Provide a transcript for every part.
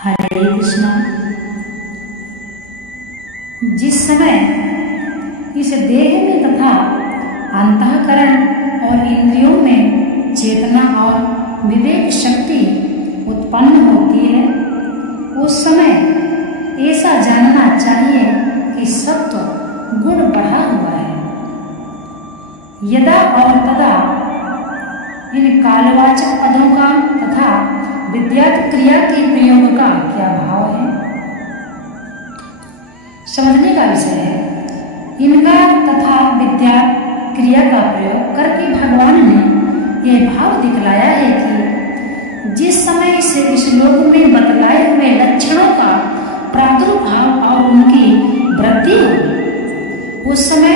हरे कृष्णा। जिस समय इस देह में तथा अंतःकरण और इंद्रियों में चेतना और विवेक शक्ति उत्पन्न होती है, उस समय ऐसा जानना चाहिए कि सत्व गुण बढ़ा हुआ है। यदा और तदा इन कालवाचक पदों का तथा विद्यार्थ क्रिया के प्रयोग का क्या भाव है, समझने का विषय है। इनका तथा विद्या क्रिया का प्रयोग करके भगवान ने यह भाव दिखलाया है कि जिस समय से इस लोक में बतलाए हुए लक्षणों का प्रादुर्भाव और उनकी वृद्धि हो, उस समय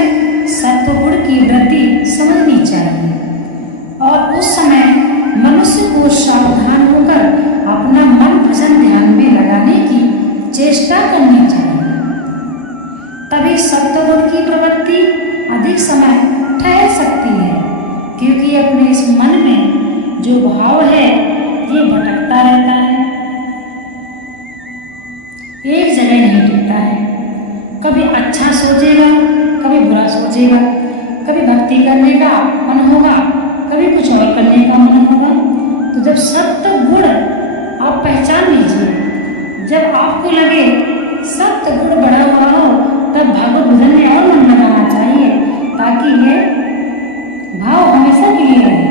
सत्वगुण की वृद्धि समझनी चाहिए और उस समय मनुष्य को सावधान होकर अपना मन भजन ध्यान में लगाने की चेष्टा करनी चाहिए। तभी सत्वगुण की प्रवृत्ति अधिक समय ठहर सकती है, क्योंकि अपने इस मन में जो भाव है ये भटकता रहता है, एक जगह नहीं टिकता है। कभी अच्छा सोचेगा, कभी बुरा सोचेगा, कभी भक्ति करने का मन होगा, कभी कुछ और करने का मन होगा। तो जब सत्य गुण आप पहचान लीजिए, जब आपको लगे सत्य गुण बढ़ा हुआ हो, तब भागवत भजन में और मन लगाना चाहिए, ताकि ये भाव हमेशा के लिए रहे।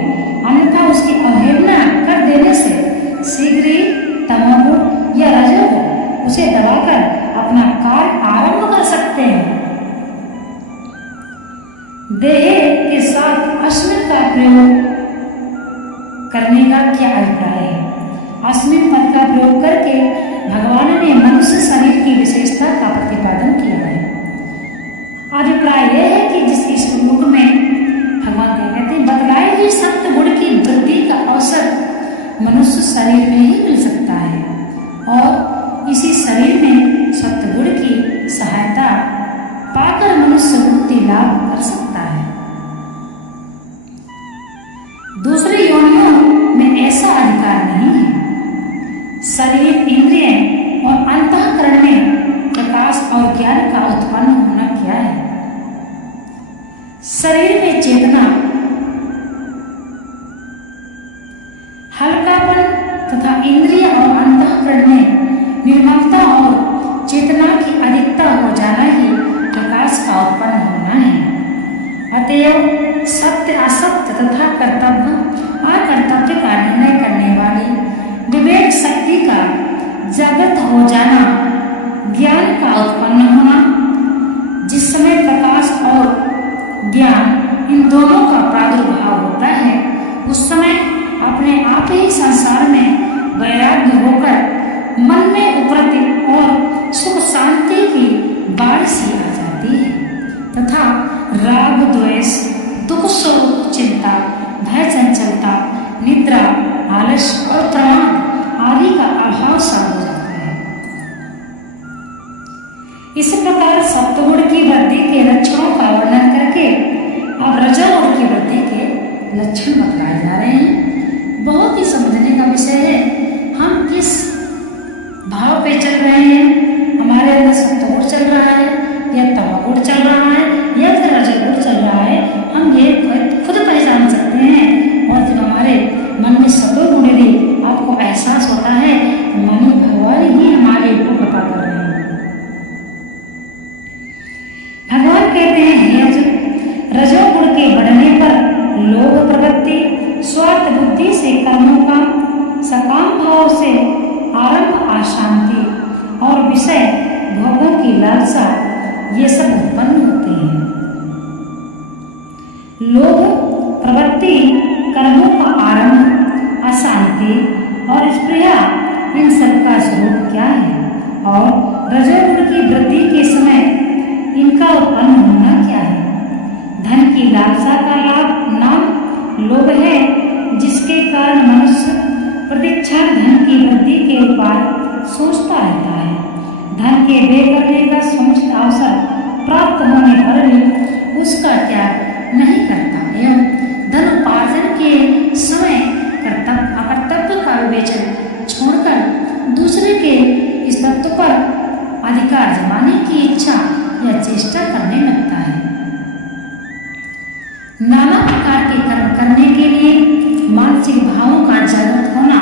अन्यथा उसकी अवहेलना कर देने से शीघ्र ही तमोगुण या रजोगुण उसे दबाकर अपना कार्य आरंभ कर सकते हैं। देह के साथ अस्मिन का प्रयोग करने का क्या अभिप्राय है? अस्मिन पद का प्रयोग करके भगवान ने मनुष्य शरीर की विशेषता का प्रतिपादन किया है। अभिप्राय यह है कि जिस इस लोक में भगवान कहते हैं बतलाए हुए सत्य गुण की वृद्धि का अवसर मनुष्य शरीर में ही मिल सकता है और इसी शरीर में सत्य गुण की सहायता पाकर मनुष्य मुक्ति लाभ कर सकता है। दूसरे योनियों में ऐसा अधिकार नहीं है। शरीर, इंद्रिय और अंतःकरण में प्रकाश और ज्ञान का उत्पन्न होना क्या है? शरीर में चेतना, हल्कापन तथा इंद्रिय और अंतःकरण में निर्मलता और चेतना की अधिकता हो जाना ही प्रकाश का उत्पन्न होना है। अतएव सत्य असत्य तथा कर्तव्य अकर्तव्य का निर्णय करने वाली विवेक शक्ति का जागृत हो जाना, ज्ञान का उत्पन्न होना, जिस समय प्रकाश और ज्ञान इन दोनों का प्रादुर्भाव होता है, उस समय अपने आप ही संसार में वैराग्य होकर मन में उपरति और सुख शांति की बाढ़ सी आ जाती है तथा राग द्वेष, दुख स्वरूप चिंता, भय चंचलता, निद्रा, आलस्य और प्रमाद आदि का अभाव सा हो जाता है। इस प्रकार सत्वगुण की वृद्धि के लक्षणों का वर्णन करके अब रजोगुण की वृद्धि के लक्षण बतलाए जा रहे हैं। बहुत ही समझने का विषय है, हम किस भाव पे चल रहे हैं। हमारे अंदर सत्वगुण चल रहा है या तमोगुण चल रहा है या फिर रजोगुण चल रहा है, हम ये खुद पहचान सकते हैं। और जब हमारे मन में सत्वगुण यदि आपको एहसास होता है, मानो भगवान ही हमारे ऊपर कृपा कर रहे हैं। भगवान कहते हैं, हे अर्जुन, रजोगुण के बढ़ने पर लोभ प्रवृत्ति, स्वार्थ बुद्धि से कर्मों का, सकाम भाव से आरंभ अशांति और विषय भोगों की लालसा, ये सब उत्पन्न होते हैं। लोभ प्रवृत्ति, कर्मों का आरंभ, अशांति और स्प्रिया, इन सब का स्वरूप क्या है? और रजोगुण की वृद्धि के समय इनका उत्पन्न होना क्या है? धन की लालसा का नाम लोभ है, जिसके कारण मनुष्य प्रतीक्षा धन की वृद्धि के उपाय सोचता रहता है। धन के व्यय करने का समुचित अवसर प्राप्त होने पर भी उसका त्याग नहीं करता एवं धन उपार्जन के समय कर्तव्य अकर्तव्य का विवेचन छोड़कर दूसरे के अधिकार जमाने की इच्छा या चेष्टा करने लगता है। नाना प्रकार के कर्म करने के लिए मानसिक भावों का जागृत होना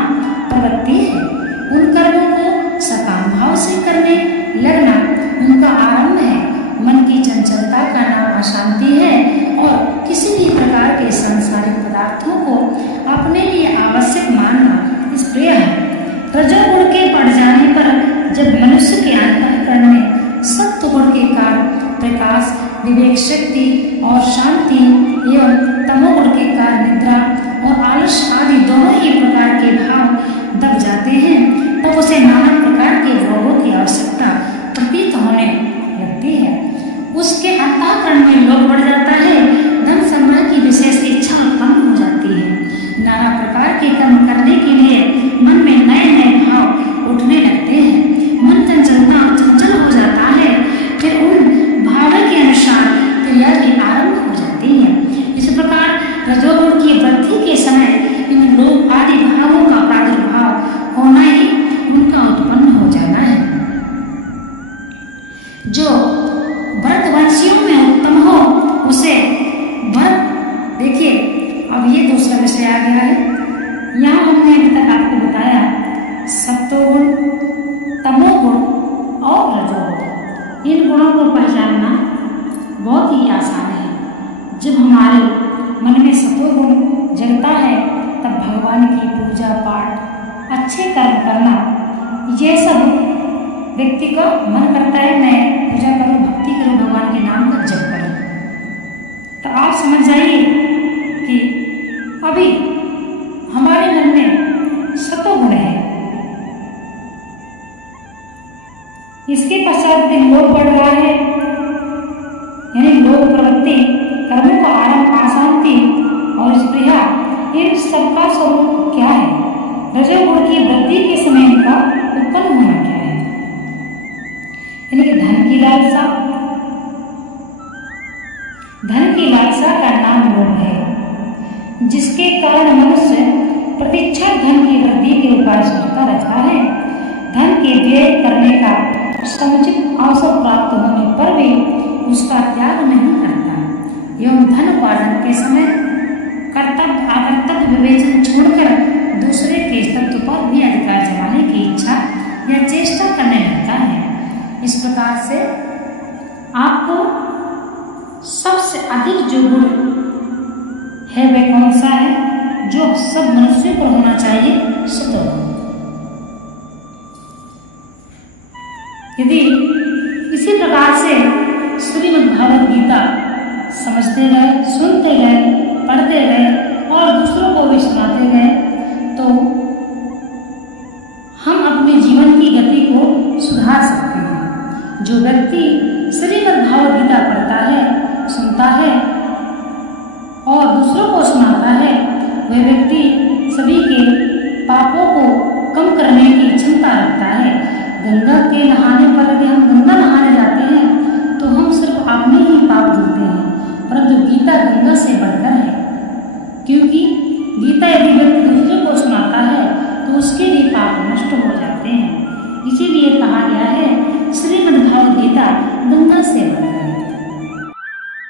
प्रवृत्ति है। उन कर्मों को सकाम भाव से करने लगना उनका आरंभ है। मन की चंचलता का नाम अशांति है और किसी भी प्रकार के सांसारिक पदार्थों को अपने लिए आवश्यक मानना स्प्रिय है। रजोगुण के बढ़ जाने पर जब मनुष्य के अंतःकरण में सत्व गुण के कारण प्रकाश, विवेक शक्ति और शांति एवं तमोगुण के कारण निद्रा और आलस आदि दोनों ही प्रकार के भाव दब जाते हैं, तब उसे नाना प्रकार के भोगों की आवश्यकता प्रतीत होने लगती है। उसके अंतःकरण में लोभ बढ़ जाता है, धन संग्रह की विशेष इच्छा उत्पन्न हो जाती है। नाना प्रकार के कर्म करने के लिए मन में नए नए भाव उठने लगते हैं। मन चंचल हो जाता है, फिर उन भावों के अनुसार क्रिया की आरंभ हो जाती है। इस प्रकार रजोगुण की वृद्धि के समय इन लोभ आदि भावों का प्रादुर्भाव होना ही उनका उत्पन्न हो जाना है। जो भरतवंशियों में उत्तम हो उसे भरत, देखिए अब ये दूसरा विषय आ गया है। यहाँ हमने अभी तक आपको बताया सत्वगुण, तमोगुण और रजोगुण। इन गुणों को पहचानना बहुत ही आसान है। जब हमारे मन में सत्वगुण जगता है तब भगवान की पूजा पाठ, अच्छे कर्म करना, ये सब व्यक्ति का मन करता है मैं पूजा करूं, भक्ति करूं, भगवान के नाम का जप करूं। तो आप समझ जाइए कि अभी हमारे मन में सत्वगुण है। इसके पश्चात दिन लोभ बढ़ रहा है, यानी लोभ प्रवृत्ति, कर्मों का आरंभ, अशांति और स्पृहा, इन सबका स्वरूप क्या है? रजोगुण की वृद्धि के समय इनका उत्पन्न होना क्या है? यानी कि धन की लालसा। धन की लालसा का नाम लोभ है, जिसके कारण मनुष्य प्रतीक्षा धन की वृद्धि के उपाय सोचता रहता है। धन के व्यय करने का समुचित अवसर प्राप्त होने पर भी उसका त्याग नहीं करता एवं धन उपार्जन के समय कर्तव्य अकर्तव्य विवेचन छोड़कर दूसरे के तत्व पर भी अधिकार जमाने की इच्छा या चेष्टा करने लगता है। इस प्रकार से आपको सबसे अधिक जो गुण है वह कौन सा है जो सब मनुष्यों को होना चाहिए? सत्वगुण। यदि इसी प्रकार से श्रीमद् भागवत गीता समझते गए, सुनते गए, पढ़ते गए और दूसरों को भी सुनाते गए तो हम अपने जीवन की गति को सुधार सकते हैं। जो व्यक्ति श्रीमद् भागवत गीता पढ़ता है, सुनता है और दूसरों को सुनाता है, वह व्यक्ति सभी के पापों को कम करने की क्षमता रखता है। गंगा के नहाने पर यदि हम गंगा